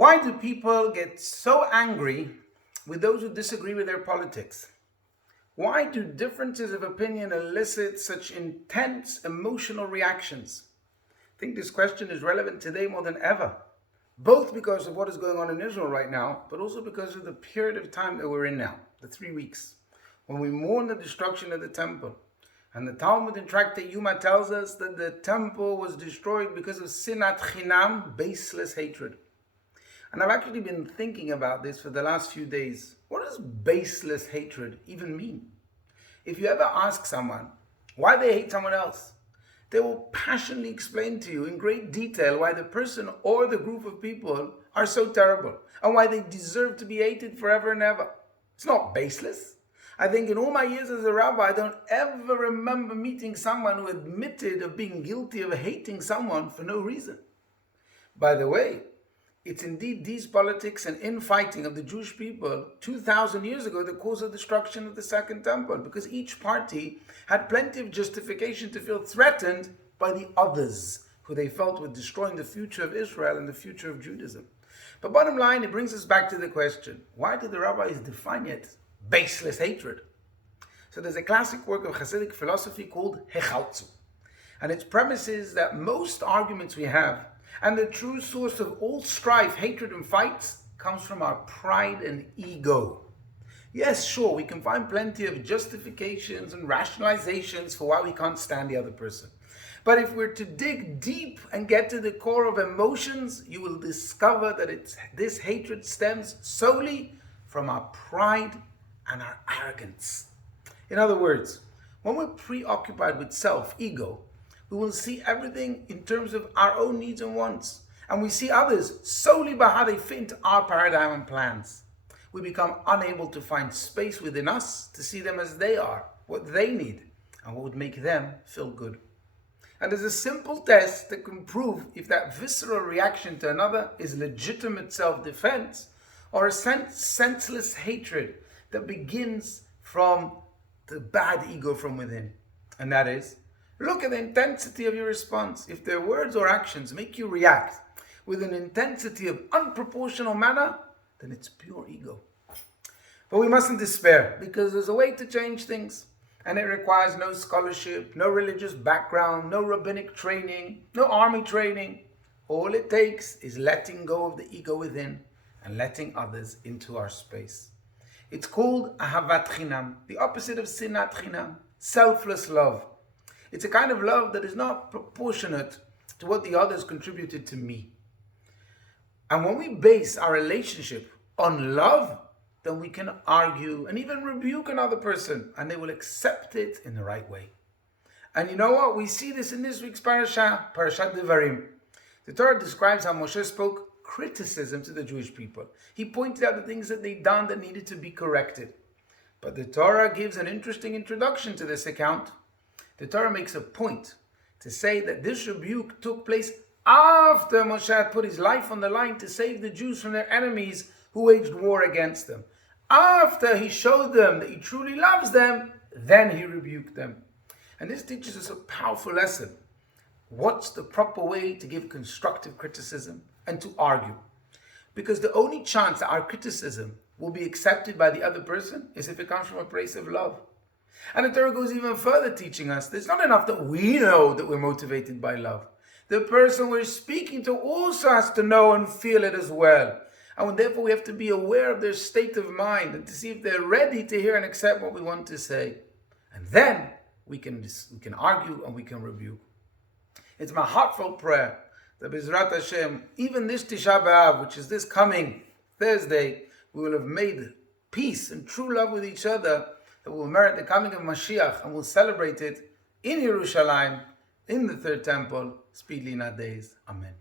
Why do people get so angry with those who disagree with their politics? Why do differences of opinion elicit such intense emotional reactions? I think this question is relevant today more than ever, both because of what is going on in Israel right now, but also because of the period of time that we're in now, the 3 weeks, when we mourn the destruction of the temple. And the Talmud in Tractate Yuma tells us that the temple was destroyed because of sinat chinam, baseless hatred. And I've actually been thinking about this for the last few days. What does baseless hatred even mean? If you ever ask someone why they hate someone else, they will passionately explain to you in great detail why the person or the group of people are so terrible and why they deserve to be hated forever and ever. It's not baseless. I think in all my years as a rabbi, I don't ever remember meeting someone who admitted of being guilty of hating someone for no reason. By the way, it's indeed these politics and infighting of the Jewish people 2,000 years ago that caused the destruction of the Second Temple, because each party had plenty of justification to feel threatened by the others, who they felt were destroying the future of Israel and the future of Judaism. But bottom line, it brings us back to the question, why did the rabbis define it baseless hatred? So there's a classic work of Hasidic philosophy called Hechaltzu, and its premise is that most arguments we have and the true source of all strife, hatred, and fights comes from our pride and ego. Yes, sure, we can find plenty of justifications and rationalizations for why we can't stand the other person. But if we're to dig deep and get to the core of emotions, you will discover that this hatred stems solely from our pride and our arrogance. In other words, when we're preoccupied with self, ego, we will see everything in terms of our own needs and wants. And we see others solely by how they fit into our paradigm and plans. We become unable to find space within us to see them as they are, what they need, and what would make them feel good. And there's a simple test that can prove if that visceral reaction to another is legitimate self-defense or a senseless hatred that begins from the bad ego from within. And that is, look at the intensity of your response. If their words or actions make you react with an intensity of unproportional manner, then it's pure ego. But we mustn't despair, because there's a way to change things. And it requires no scholarship, no religious background, no rabbinic training, no army training. All it takes is letting go of the ego within and letting others into our space. It's called ahavat chinam, the opposite of sinat chinam, selfless love. It's a kind of love that is not proportionate to what the others contributed to me. And when we base our relationship on love, then we can argue and even rebuke another person, and they will accept it in the right way. And you know what? We see this in this week's Parashat Devarim. The Torah describes how Moshe spoke criticism to the Jewish people. He pointed out the things that they'd done that needed to be corrected. But the Torah gives an interesting introduction to this account. The Torah makes a point to say that this rebuke took place after Moshe had put his life on the line to save the Jews from their enemies who waged war against them. After he showed them that he truly loves them, then he rebuked them. And this teaches us a powerful lesson. What's the proper way to give constructive criticism and to argue? Because the only chance that our criticism will be accepted by the other person is if it comes from a place of love. And the Torah goes even further, teaching us that it's not enough that we know that we're motivated by love. The person we're speaking to also has to know and feel it as well. And therefore we have to be aware of their state of mind and to see if they're ready to hear and accept what we want to say. And then we can argue and we can rebuke. It's my heartfelt prayer that B'ezrat Hashem, even this Tisha B'Av, which is this coming Thursday, we will have made peace and true love with each other, that will merit the coming of Mashiach, and will celebrate it in Yerushalayim, in the third temple, speedily in our days. Amen.